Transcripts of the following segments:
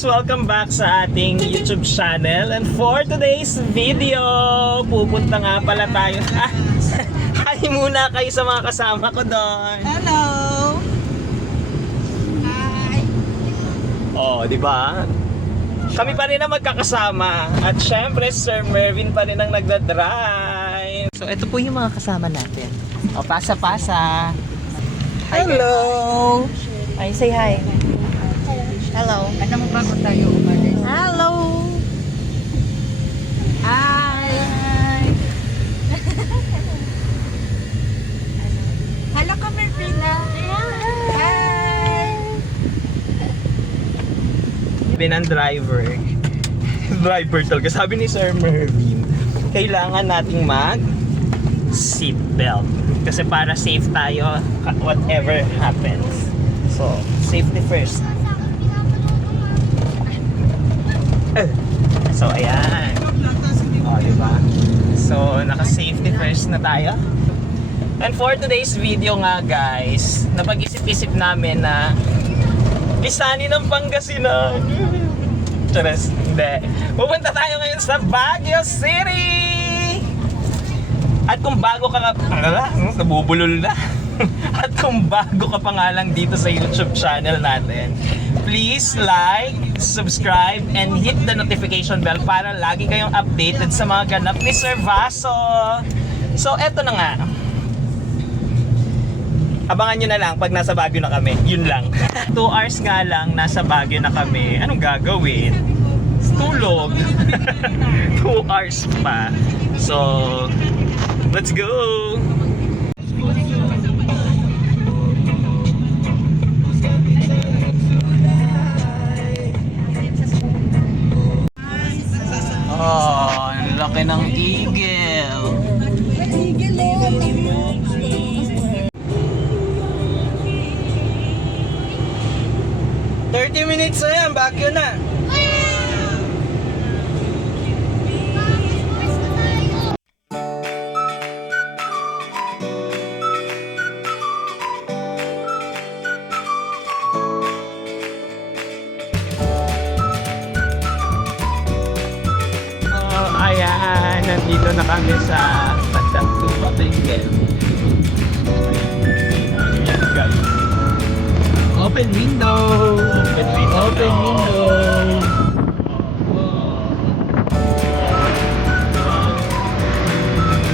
guys! Welcome back sa ating YouTube channel. And for today's video, pupunta nga pala tayo. Hi muna kayo sa mga kasama ko doon. Hello! Hi! Oh, di ba? Kami pa rin ang magkakasama. At syempre, Sir Mervin pa rin ang nagdadrive. So, ito po yung mga kasama natin. O, pasa-pasa. Hello! Ay, say hi. Hello. Ano mo bago tayo umalis? Hello. Hi! Hello ka, Mervina! Hi! Ng driver. Driver talaga. Sabi ni Sir Mervin, kailangan nating mag seatbelt. Kasi para safe tayo whatever happens. So, safety first. So, ayan. O, diba? So, naka-safety first na tayo. And for today's video nga, guys, napag-isip-isip namin na lisanin ng Pangasinan. Charas, hindi. Pupunta tayo ngayon sa Baguio City! At kung bago ka nga, nabubulol na. At kung bago ka pa nga lang dito sa YouTube channel natin, please like, subscribe, and hit the notification bell para lagi kayong updated sa mga ganap ni Sir Vaso. So, eto na nga. Abangan nyo na lang pag nasa Baguio na kami. Yun lang. 2 hours nga lang nasa Baguio na kami. Anong gagawin? Tulog. 2 hours pa. So, let's go! Oh, ang laki ng eagle. 30 minutes na yan, Baguio na. Ayan, nandito na kami sa Pagdagtupa Benguel. Ayan guys. Open window! Open window! Open window!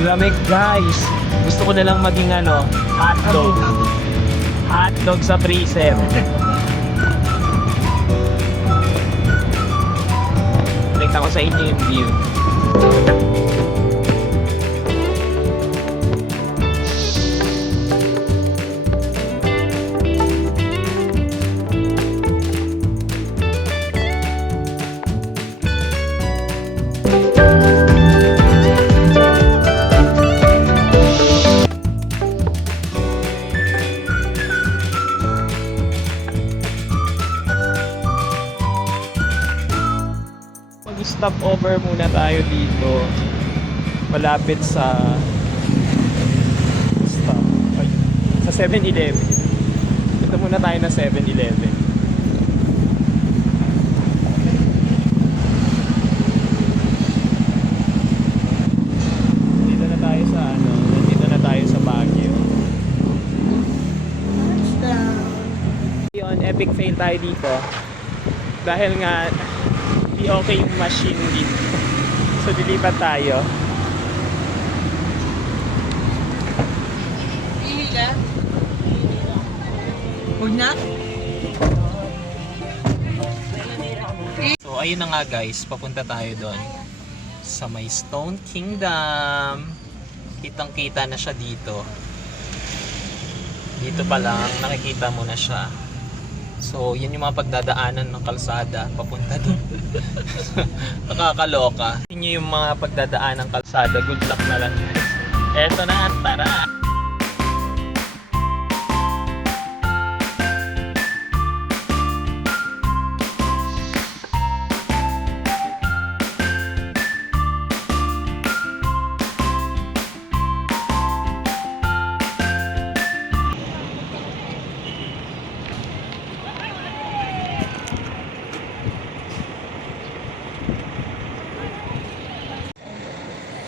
Lamig guys! Gusto ko na lang maging hotdog. Hotdog sa freezer. Nakita ko sa inyo yung view. Stop over muna tayo dito malapit sa sa 7-Eleven. Dito muna tayo na 7-Eleven. Dito na tayo sa dito na tayo sa Baguio. Yun, epic fail tayo dito dahil nga di okay yung machine dito. So dilipat tayo. Hihila? Huwag na? So ayun na nga guys, papunta tayo doon sa may Stone Kingdom. Kitang kita na siya dito. Dito pa lang nakikita mo na siya. So, yun yung mga pagdadaanan ng kalsada papunta doon. Nakakaloka. Yun yung mga pagdadaanan ng kalsada. Good luck na lang. Eto na, tara!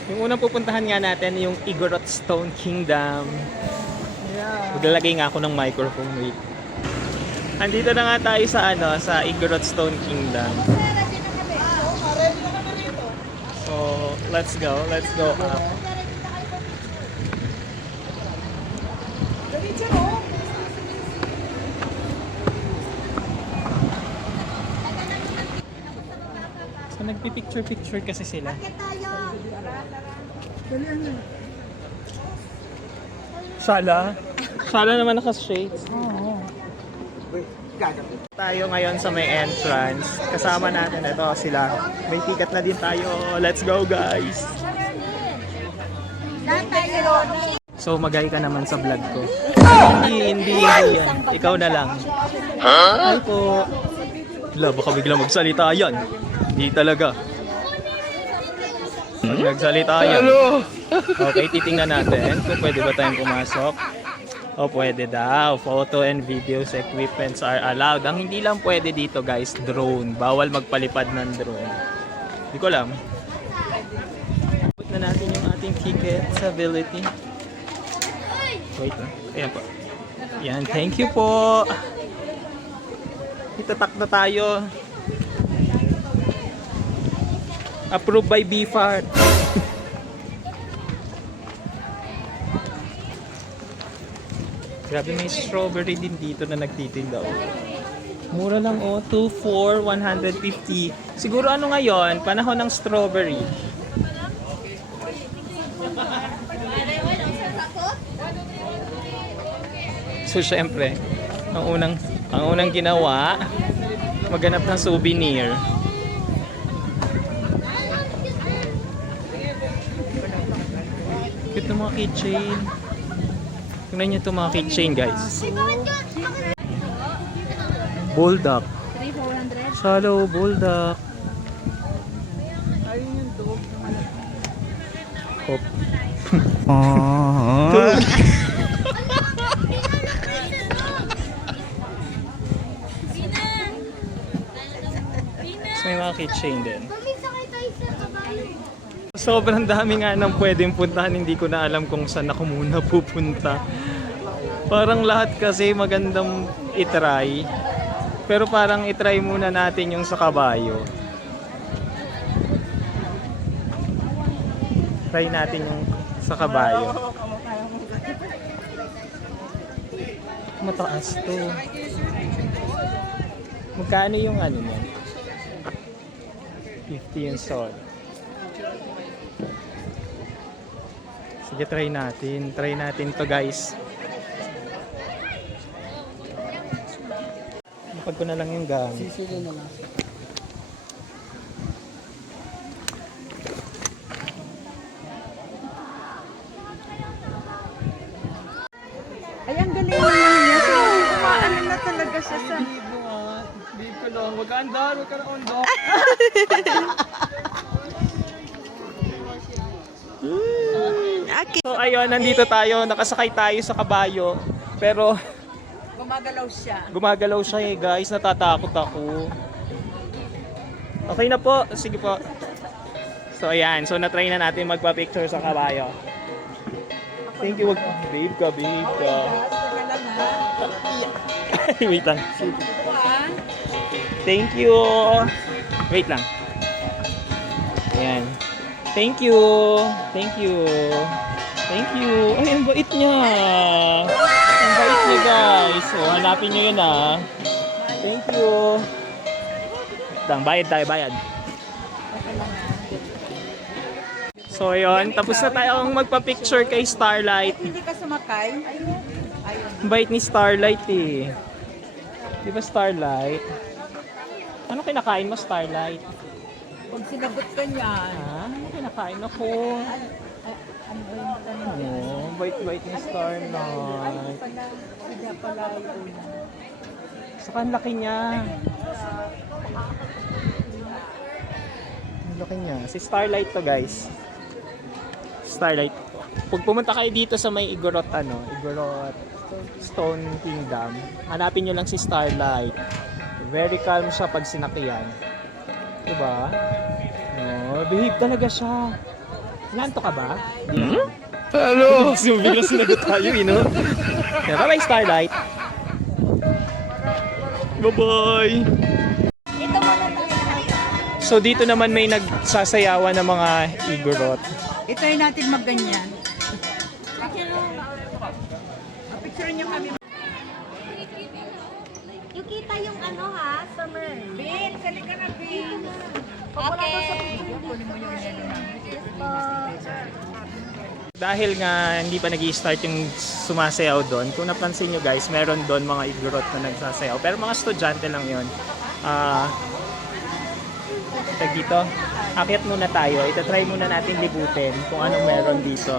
Yung unang pupuntahan nga natin yung Igorot Stone Kingdom. Maglalagay nga ako ng microphone, wait. Andito na nga tayo sa sa Igorot Stone Kingdom. So, let's go up. So, nagpipicture-picture kasi sila. Sala naman naka-shades. Tayo ngayon sa may entrance. Kasama natin ito sila. May ticket na din tayo. Let's go, guys! So, magay ka naman sa vlog ko. Hindi yan. Ikaw na lang. Hi po. Wala, baka bigla magsalita yan. Hindi talaga. Pag nagsalita yan. Okay, titingnan natin kung pwede ba tayong pumasok. O pwede daw. Photo and videos equipments are allowed. Ang hindi lang pwede dito guys, drone. Bawal magpalipad ng drone. Hindi ko alam. Put na natin yung ating ticket sa ability. Wait lang. Ayan po. Yan, thank you po. Itatak na tayo. Approved by BFART. Grabe, may strawberry din dito na nagtitinda. Mura lang 2 for 150. Siguro ano ngayon, panahon ng strawberry. So syempre, ang unang ginawa, maghanap ng souvenir. Cute ng mga keychain. Tingnan nyo itong mga keychain guys. Bulldog. Shallow bulldog. Ayun yung dog. Hop. So may mga keychain din. Sobrang dami nga nang pwedeng puntahan, hindi ko na alam kung saan ako muna pupunta. Parang lahat kasi magandang itry. Pero parang itry muna natin yung sa kabayo. Try natin yung sa kabayo. Mataas to. Magkano yung ano niya? 50 yung sword. Sige, try natin. Try natin to guys. Napag ko na lang yung gamit. Sisili na lang. Ay, ang galing niya. So, kumaan na talaga siya sa... Bib ko lang. Huwag ka andar. Huwag ka na ondo. So ayun, nandito tayo. Nakasakay tayo sa kabayo. Pero Gumagalaw siya. eh guys. Natatakot ako. Okay na po. Sige po. So ayan. So natry na natin magpa-picture sa kabayo. Thank you. Babe ka. Wait lang. Thank you. Wait lang. Ayan. Thank you. Ay, ang bait niya. Ang bait niya, guys. So, hanapin niyo yun, ah. Thank you. Bayad tayo, bayad. So, ayun. Tapos na tayong magpa-picture kay Starlight. Hindi ka sumakay? Ayun. Ang bait ni Starlight, eh. Di ba Starlight? Ano kinakain mo, Starlight? Pag sinagot ka niyan. Ano kinakain ako? Oh, bait-bait ni Starlight. Sila pala yun. Saka ang laki niya. Ang laki niya. Si Starlight to guys. Starlight. Pag pumunta kayo dito sa may Igorot Stone Kingdom, hanapin nyo lang si Starlight. Very calm siya pag sinakyan. Diba? Oh, behave talaga siya. Nanto ka ba? Hello! So, biglang sinagot tayo, no? Yeah, bye-bye, Starlight! Bye-bye! Ito muna tayo. So, dito naman may nagsasayawan ng mga igorot. Ito natin magganyan. Picture niyo kami. Yung kita yung ano ha, summer. Bill, kali ka na, Bill. Okay. Kunin mo yung yellow namin. Dahil nga hindi pa nag-i-start yung sumasayaw doon, kung napansin nyo guys, meron doon mga igorot na nagsasayaw. Pero mga estudyante lang yun. Tag dito, akyat muna tayo. Itatry muna natin libutin kung anong meron dito.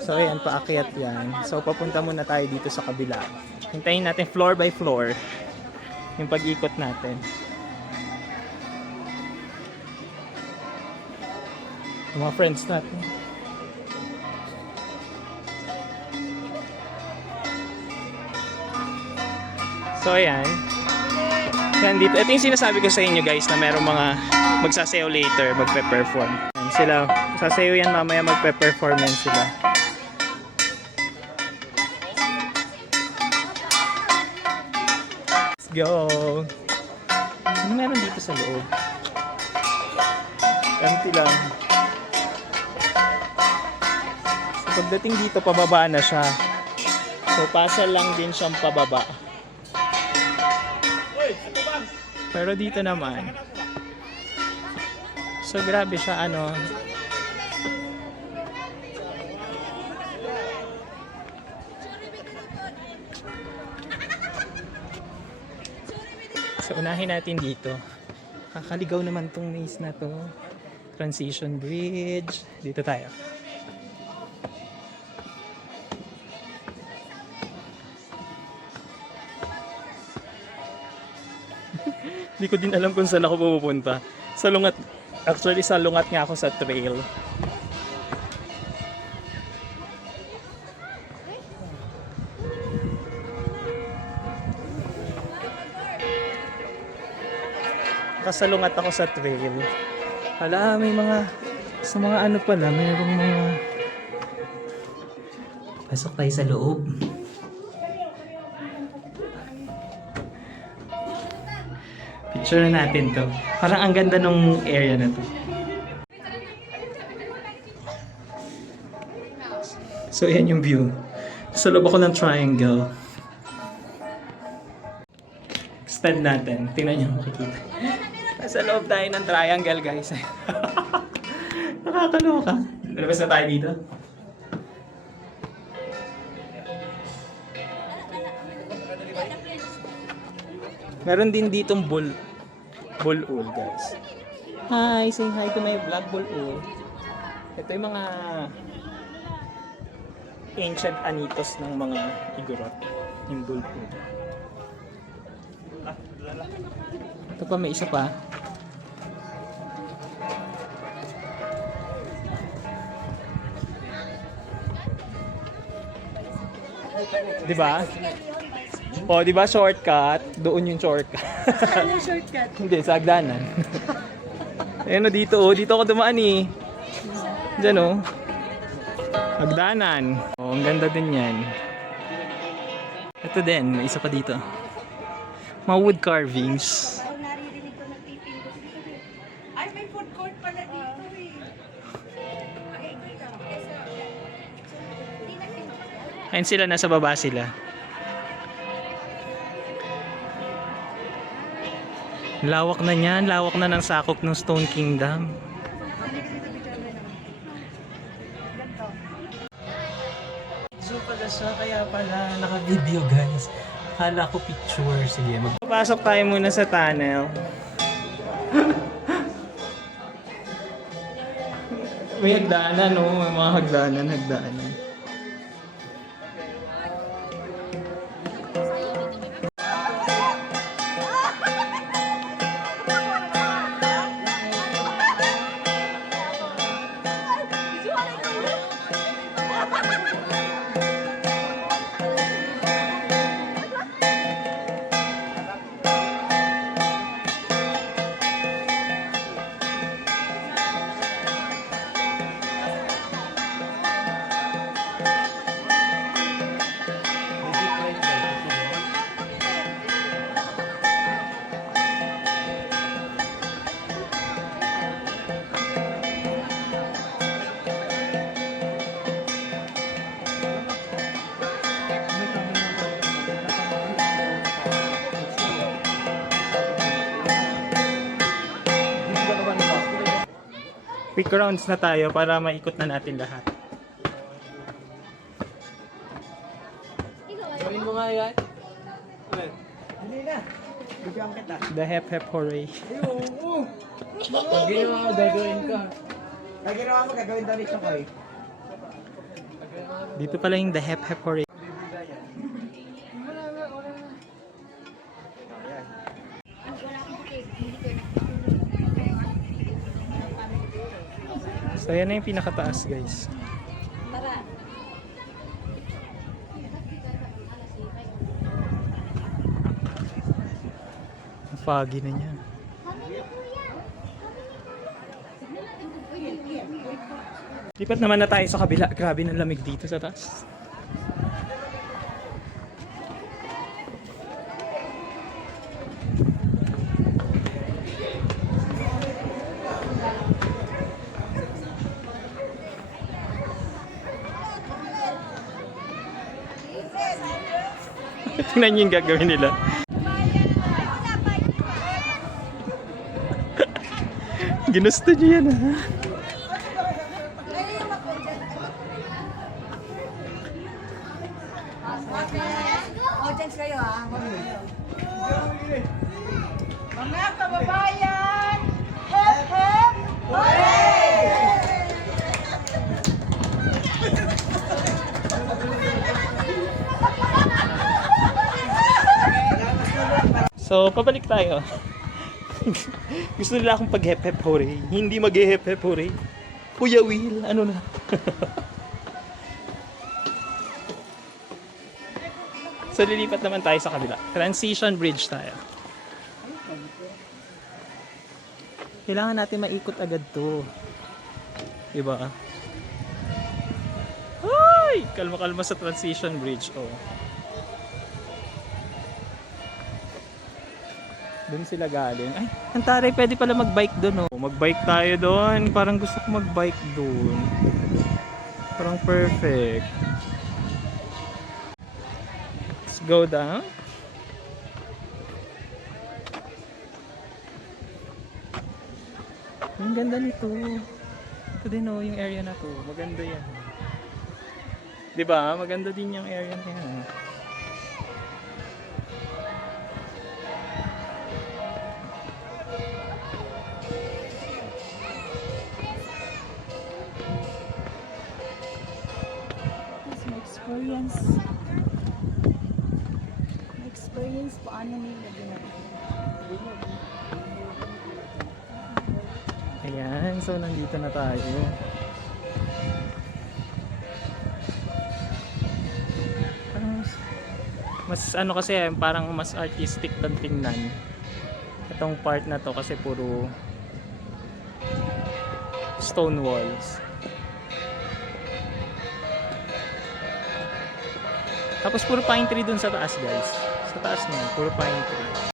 So ayan, paakyat yan. So papunta muna tayo dito sa kabila. Hintayin natin floor by floor yung pag-ikot natin. Yung mga friends natin. So ayan. Yan dito. Ito yung sinasabi ko sa inyo guys na merong mga magsasayaw later, magpe-perform. Yan sila. Sasayaw yan mamaya, magpe-perform yan sila. Let's go! Ano meron dito sa loob? Empty lang. So pagdating dito, pababa na siya. So pasal lang din siyang pababa. Pero dito naman, so grabe siya ano. So unahin natin dito. Kakaligaw naman tong maze na to. Transition bridge. Dito tayo. Hindi ko din alam kung saan ako pupunta. Sa lungat. Actually, sa lungat nga ako sa trail. Kasalungat ako sa trail. Hala, may mga sa mga ano pala, mayroong mga pasok tayo sa loob. Picture na natin to. Parang ang ganda nung area na to. So, yan yung view. Sa loob ako ng triangle. Extend natin. Tingnan nyo, makikita. Sa loob tayo ng triangle, guys. Nakakaloka. Labas na tayo dito. Meron din ditong bull-ul, guys. Hi! Say hi to my vlog, bull-ul. Ito yung mga ancient anitos ng mga igorot. Yung bull-ul. Ito pa, may isa pa. Diba? O, diba shortcut? Doon yung shortcut. Ano yung shortcut? Hindi, sa hagdanan. Ayan o, dito o. Dito ako dumaan eh. Diyan o. Hagdanan. O, ang ganda din yan. Ito din, may isa pa dito. Mga wood carvings. Ay, may food court pala dito eh. Ayun sila, nasa baba sila. Lawak na niyan, lawak na ng sakop ng Stone Kingdom. So pala siya, kaya pala naka-video guys. Akala ko picture. Sige, magpapasok tayo muna sa tunnel. May hagdanan, no? May mga hagdanan. quick rounds na tayo para maikot na natin lahat. Gawin mo nga yan. Hindi na. Bigyan kita. The hep hep hooray. Pag ginawa mo, gagawin ka. Pag ginawa mo, gagawin daw ni Chokoy. Dito pala yung the hep hep hooray. So yan na yung pinakataas guys. Tara. Ang foggy na niya. Lipat naman na tayo sa kabila. Grabe ng lamig dito sa taas. Tingnan niyo yung gagawin nila. Ginusto niyo yan ha. Audience kayo ha. Mga kababayan! Hep hep! So, pabalik tayo. Gusto nila akong pag-hep-hep hooray. Hindi mag-hep-hep hooray. Kuya Will, ano na? So, lilipat naman tayo sa kabila. Transition bridge tayo. Kailangan natin maikot agad to. Diba? Ay! Kalma-kalma sa transition bridge. Oh. Doon sila galing. Ay, ang taray, pwede pala mag-bike doon, oh. Mag-bike tayo doon. Parang gusto ko mag-bike doon. Parang perfect. Let's go down. Ang ganda nito. Ito din, oh, yung area na to. Maganda yan. Diba? Maganda din yung area na yan. Experience paano nila ginagawa. Ayan, so nandito na tayo. Parang mas ano kasi, parang mas artistic lang tingnan itong part na to kasi puro stone walls. Tapos puro pine tree dun sa taas guys. Sa taas niyan, puro pine tree.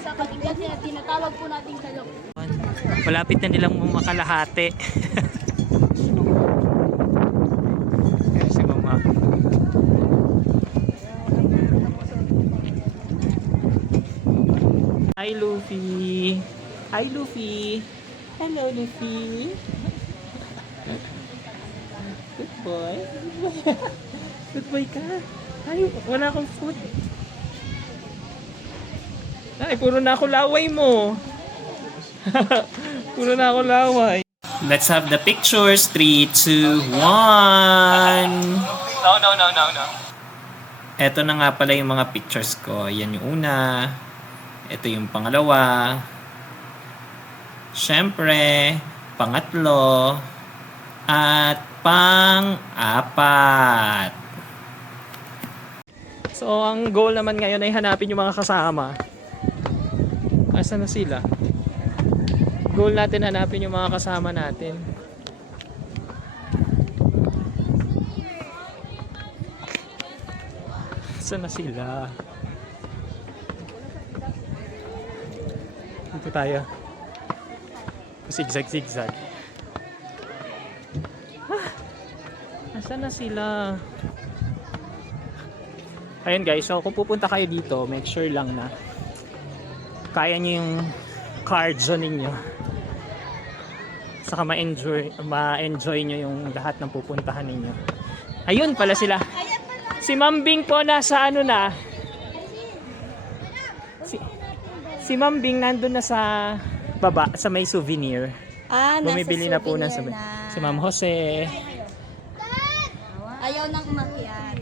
Sa katigas, tinatawag po natin kalok. Malapit na nilang makalahati. Hi, Luffy. Hi, Luffy. Hello, Luffy. Good boy. Good boy ka. Ay, wala akong food. Ay, puro na ako laway mo. Puro na ako laway. Let's have the pictures. 3, 2, 1. No. Ito na nga pala yung mga pictures ko. Yan yung una. Ito yung pangalawa. Siyempre, pangatlo. At pang-apat. So, ang goal naman ngayon ay hanapin yung mga kasama. Asan na sila? Goal natin hanapin yung mga kasama natin. Asan na sila? Dito tayo. Zigzag. Asan na sila? Ayun guys, so kung pupunta kayo dito, make sure lang na kaya nyo yung card zone ninyo. Saka ma-enjoy nyo yung lahat ng pupuntahan ninyo. Ayun pala sila. Si Ma'am Bing po nasa ano na. Si Ma'am Bing nandun na sa baba, sa may souvenir. Bumibili na po na si Ma'am Jose. Ayaw nang umakyat.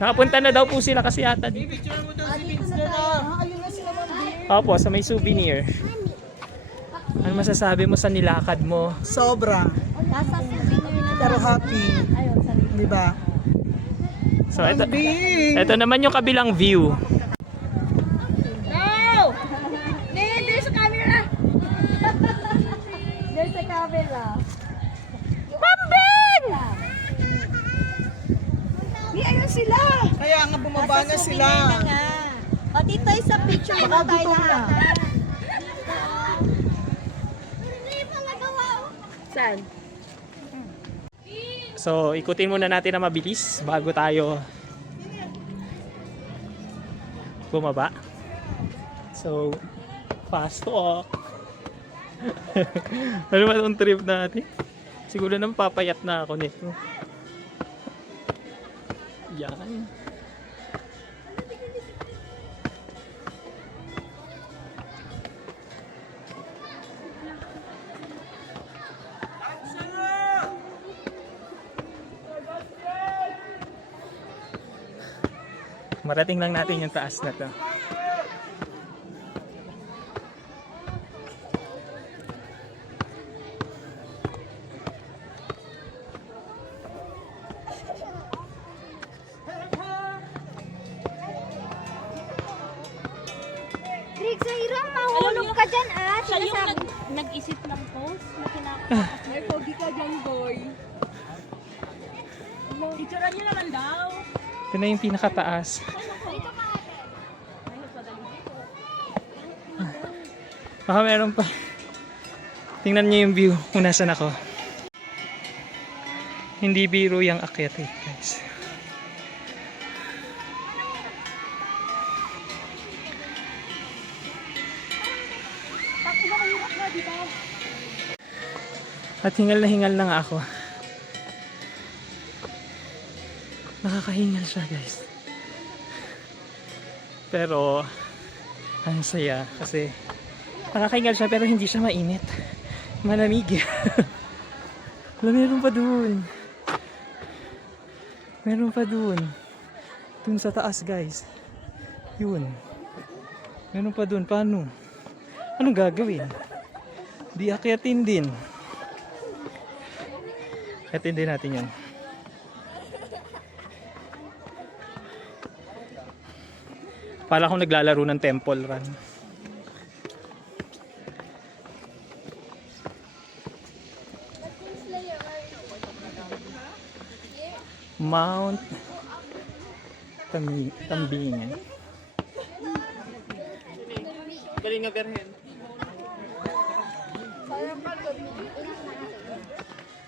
Nakapunta na daw po sila kasi yata dito. Dito na tayo. Ayun na sila mabili. Opo, sa may souvenir. Ano masasabi mo sa nilakad mo? Sobra. Nasa souvenir na. Pero happy. Ayun, sarili. Di ba? So ito, Bing! ito naman yung kabilang view. No! There's a camera! There's a camera. Mambing! Ayun sila! Kaya nga bumaba na sila. O, dito sa picture Baka na tayo gutom na. lahat. Saan? So ikutin muna natin na mabilis bago tayo bumaba. So fast talk. Ano ba itong trip natin? Siguro nang papayat na ako nito. Yan. Marating lang natin yung taas na to. Rick, Zaira, mahulog ka dyan Siya yung nag-isip ng post na kinakakas. May pogi ka dyan, boy. Picturean niyo naman daw. Ito na yung pinakataas. Baka meron pa. Tingnan niyo yung view kung nasan ako. Hindi biro yung akyat eh, guys. At hingal na nga ako. Nakakahingal siya, guys. Pero ang saya kasi nakakahingal siya pero hindi siya mainit. Malamig. Wala, meron pa dun. Meron pa dun. Dun sa taas, guys. Yun. Meron pa dun. Paano? Anong gagawin? Di akyatin din. Akyatin din natin yun. Para akong naglalaro ng temple run. Mount Tambingan. Galing nga berhen.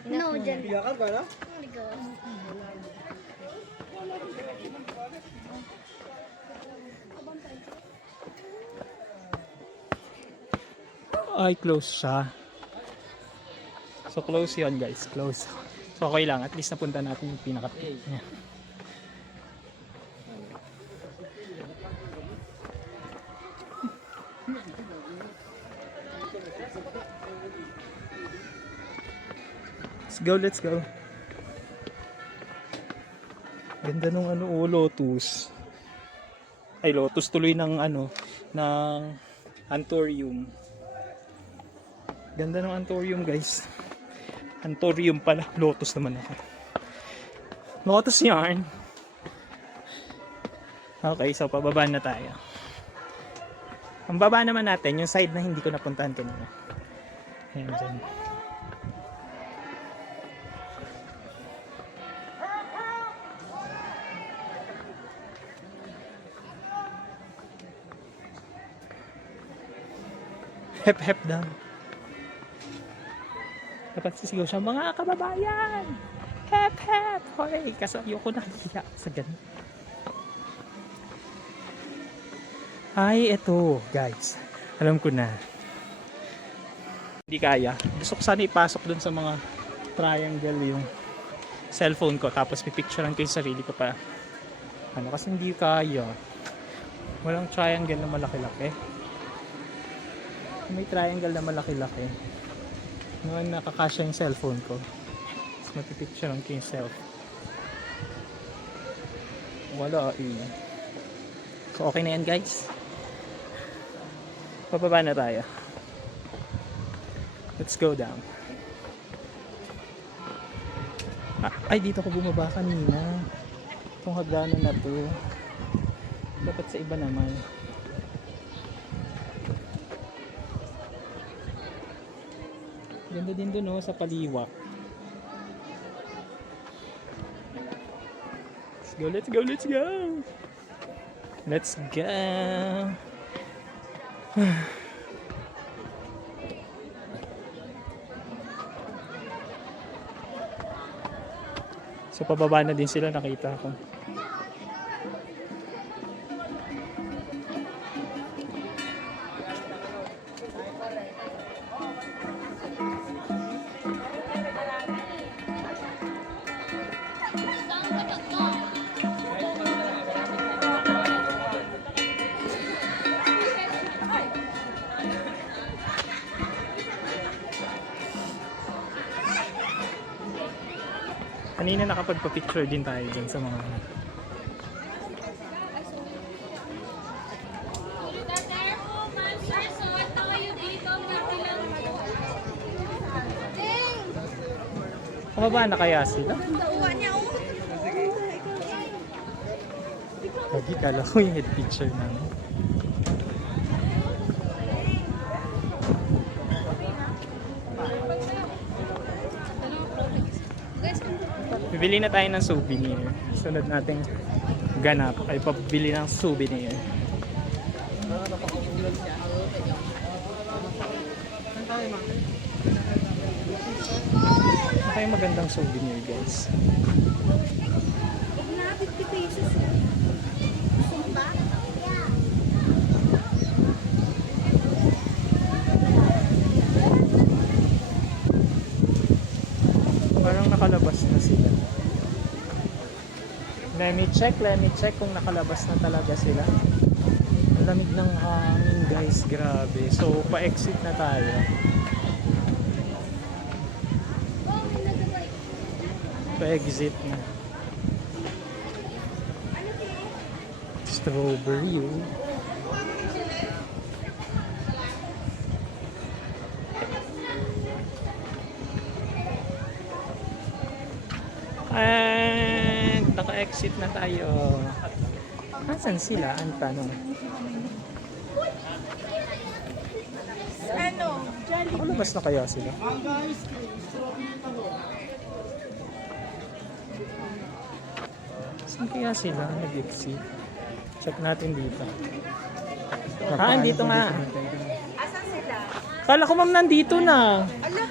No, dyan. Biyakan ba na? Ay, close siya. So, close yun, guys. Close. So, okay lang. At least napunta natin yung pinaka-peak niya. Let's go, let's go. Ganda nung ano, lotus. Ay, lotus tuloy ng ano, ng Anthurium. Ganda ng Anthurium, guys. Anthurium pala. Lotus naman ako. Lotus yarn. Okay, so pababa na tayo. Ang baba naman natin, yung side na hindi ko napuntahan kanina. Ayan dyan. Hep hep daw. Dapat sisigaw siya, mga kababayan! Hep hep! Hoy! Kasi ayoko nahiya sa ganun. Ay, eto guys. Alam ko na. Hindi kaya. Gusto ko sana ipasok dun sa mga triangle yung cellphone ko. Tapos pipicturean ko yung sarili ko pa. Ano, kasi hindi kaya. Walang triangle na malaki-laki. May triangle na malaki-laki. Ngayon nakakasya yung cellphone ko. Tapos matipicturean ko yung self. Wala eh. So okay na yan guys. Pababa na tayo. Let's go down. Ay, dito ko bumaba kanina. Itong hagdanan na to. Dapat sa iba naman. Ganda din dun oh, sa paliwak. Let's go, let's go, let's go! Let's go! So pababa na din sila, nakita ko. Kanina nakapagpa-picture din tayo dyan sa mga pababa na kaya sila? Lagi kala ko yung head picture namin. Bibili na tayo ng souvenir. Sunod nating ganap ay pabili ng souvenir. Ito yung magandang souvenir guys. Na 50 pesos. Sumpa? Parang nakalabas na sila. Let me check kung nakalabas na talaga sila. Ang lamig ng hangin guys, grabe. So, pa-exit na tayo. Pa-exit na. Strawberry oh. And naka-exit na tayo. Nasaan sila? Ang tanong. Ano? Nakalabas na kaya sila? Saan kaya sila nag-exit? Check natin dito. Dito nga. Asan sila? Kala ko ma'am nandito na. Ala,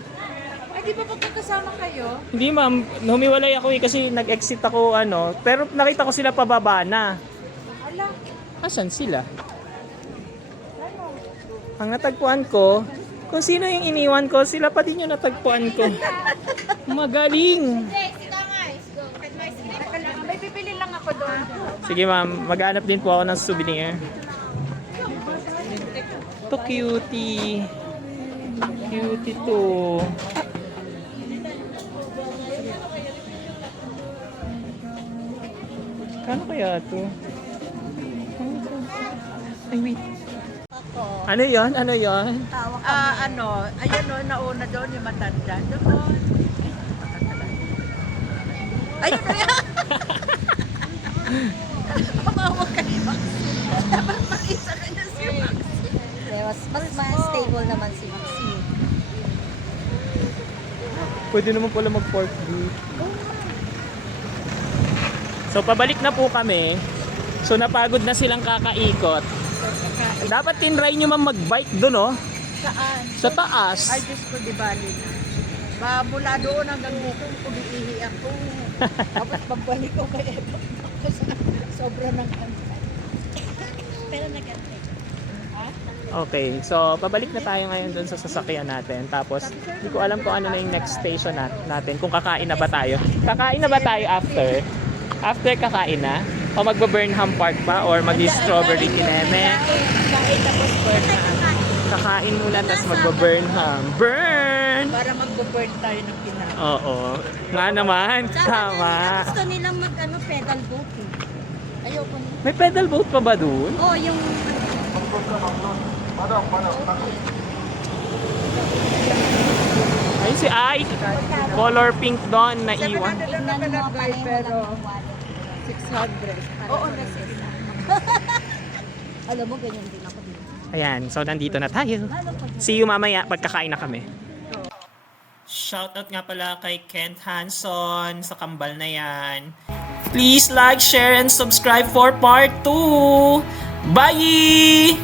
ay di ba pagkakasama kayo? Hindi ma'am, humiwalay ako kasi nag-exit ako pero nakita ko sila pababa na. Ala, Asan sila? Ang natagpuan ko, Kung sino yung iniwan ko, sila pa din yung natagpuan ko. Magaling! May bibili lang ako doon. Sige ma'am, maghanap din po ako ng souvenir. Ito cutie. Cutie to. Kano kaya to? Ay wait. Ano yon? Ano yon? Ayan o, nauna doon yung matanda. Doon. Ayun na yan! Mamawag kayo. Dapat makita na niya si Maxine. Mas stable naman si Maxine. Pwede naman pala mag-park dito. So pabalik na po kami. So napagod na silang kakaikot. Dapat tinry nyo man mag-bike doon, oh. Saan? Sa taas. Ay, Diyos ko, di bali na. Mula doon hanggang dito, kumiihi ako. Tapos pagbalik ko kay Eva. Sobra ng antay. Pero nagantay. Okay, so pabalik na tayo ngayon doon sa sasakyan natin. Tapos, hindi ko alam kung ano na yung next station natin. Kung kakain na ba tayo. Kakain na ba tayo after? After kakain na? O magba-Burnham Park pa? Or mag-strawberry kineme? Kain tapos burn na. Kakain muna, tapos magba-Burnham. Burn! Para magbo-burn tayo ng kinain. Oo. Nga naman. Tama. Gusto nilang pedal boat eh. Ayoko na. May pedal boat pa ba doon? Oh, yung... Ayun si Ay. Color pink doon na iwan. Tignan mo, pareho pero lang yung wallet. 600. Oo, nasa Alam mo, ganyan din ako dito. Ayan, so nandito na tayo. See you mamaya pagkakain na kami. Shoutout nga pala kay Kent Hanson sa kambal na yan. Please like, share, and subscribe for part 2. Bye!